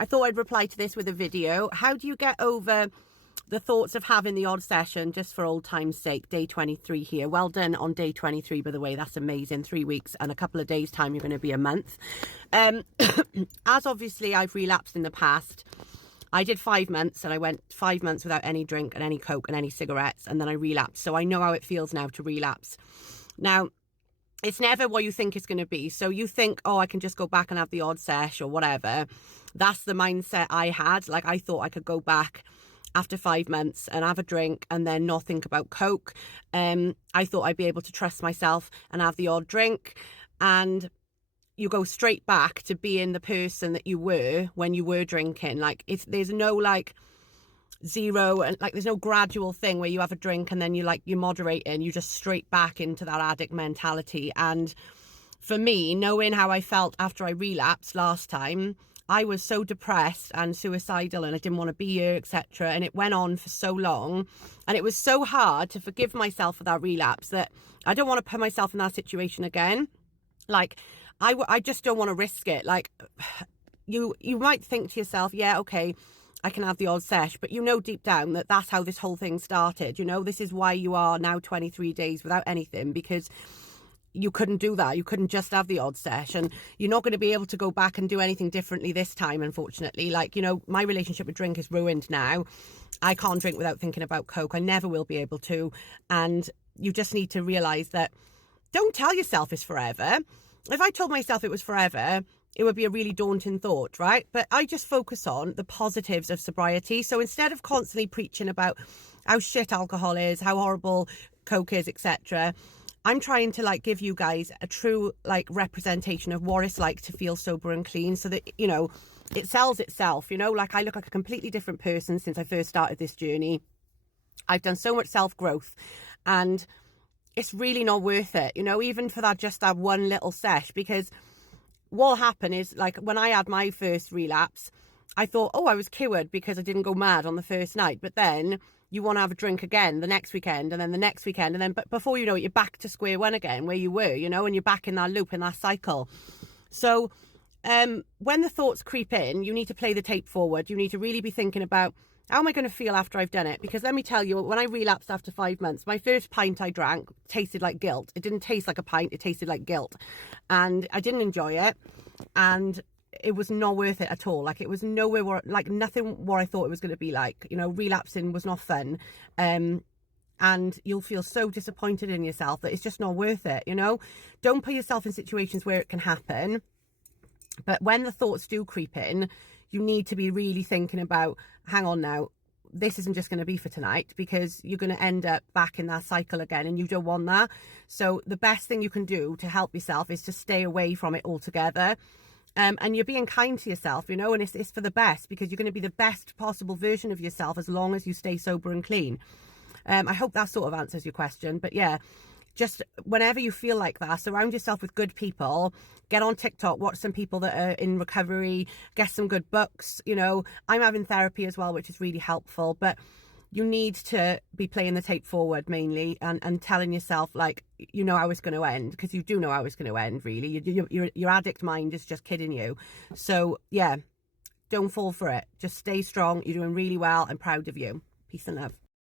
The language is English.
I thought I'd reply to this with a video. How do you get over the thoughts of having the odd session just for old time's sake? Day 23 here. Well done on day 23, by the way. That's amazing. 3 weeks and a couple of days time, you're going to be a month. As obviously I've relapsed in the past, I did 5 months and I went 5 months without any drink and any Coke and any cigarettes, and then I relapsed. So I know how it feels now to relapse. Now, it's never what you think it's going to be. So you think, oh, I can just go back and have the odd sesh or whatever. That's the mindset I had. Like, I thought I could go back after 5 months and have a drink and then not think about Coke. I thought I'd be able to trust myself and have the odd drink. And you go straight back to being the person that you were when you were drinking. Like, there's no like zero, and like there's no gradual thing where you have a drink and then you moderate and you just straight back into that addict mentality. And for me, knowing how I felt after I relapsed last time, I was so depressed and suicidal and I didn't want to be here, etc. And it went on for so long, and it was so hard to forgive myself for that relapse that I don't want to put myself in that situation again. Like, I just don't want to risk it. Like, you might think to yourself, yeah, okay, I can have the odd sesh, but you know deep down that that's how this whole thing started. You know, this is why you are now 23 days without anything, because you couldn't do that. You couldn't just have the odd sesh, and you're not going to be able to go back and do anything differently this time, unfortunately. Like, you know, my relationship with drink is ruined now. I can't drink without thinking about Coke. I never will be able to. And you just need to realise that don't tell yourself it's forever. If I told myself it was forever, it would be a really daunting thought, right? But I just focus on the positives of sobriety. So instead of constantly preaching about how shit alcohol is, how horrible Coke is, etc., I'm trying to like give you guys a true like representation of what it's like to feel sober and clean, so that, you know, it sells itself. You know, like, I look like a completely different person since I first started this journey. I've done so much self-growth, and it's really not worth it, you know, even for just that one little sesh. Because what happened is, like, when I had my first relapse, I thought, oh, I was cured because I didn't go mad on the first night. But then you want to have a drink again the next weekend, and then the next weekend, and then but before you know it, you're back to square one again where you were, you know, and you're back in that loop, in that cycle. So when the thoughts creep in, you need to play the tape forward. You need to really be thinking about, how am I going to feel after I've done it? Because let me tell you, when I relapsed after 5 months, my first pint I drank tasted like guilt. It didn't taste like a pint, it tasted like guilt. And I didn't enjoy it. And it was not worth it at all. Like, it was nowhere where, like, nothing what I thought it was going to be like. You know, relapsing was not fun. And you'll feel so disappointed in yourself that it's just not worth it, you know? Don't put yourself in situations where it can happen. But when the thoughts do creep in, you need to be really thinking about, hang on now, this isn't just going to be for tonight, because you're going to end up back in that cycle again, and you don't want that. So the best thing you can do to help yourself is to stay away from it altogether. And you're being kind to yourself, you know, and it's for the best, because you're going to be the best possible version of yourself as long as you stay sober and clean. I hope that sort of answers your question. But yeah, just whenever you feel like that, surround yourself with good people. Get on TikTok, watch some people that are in recovery, get some good books. You know, I'm having therapy as well, which is really helpful. But you need to be playing the tape forward mainly, and telling yourself, like, you know how it's going to end, because you do know how it's going to end, really. Your addict mind is just kidding you. So yeah, don't fall for it. Just stay strong. You're doing really well. I'm proud of you. Peace and love.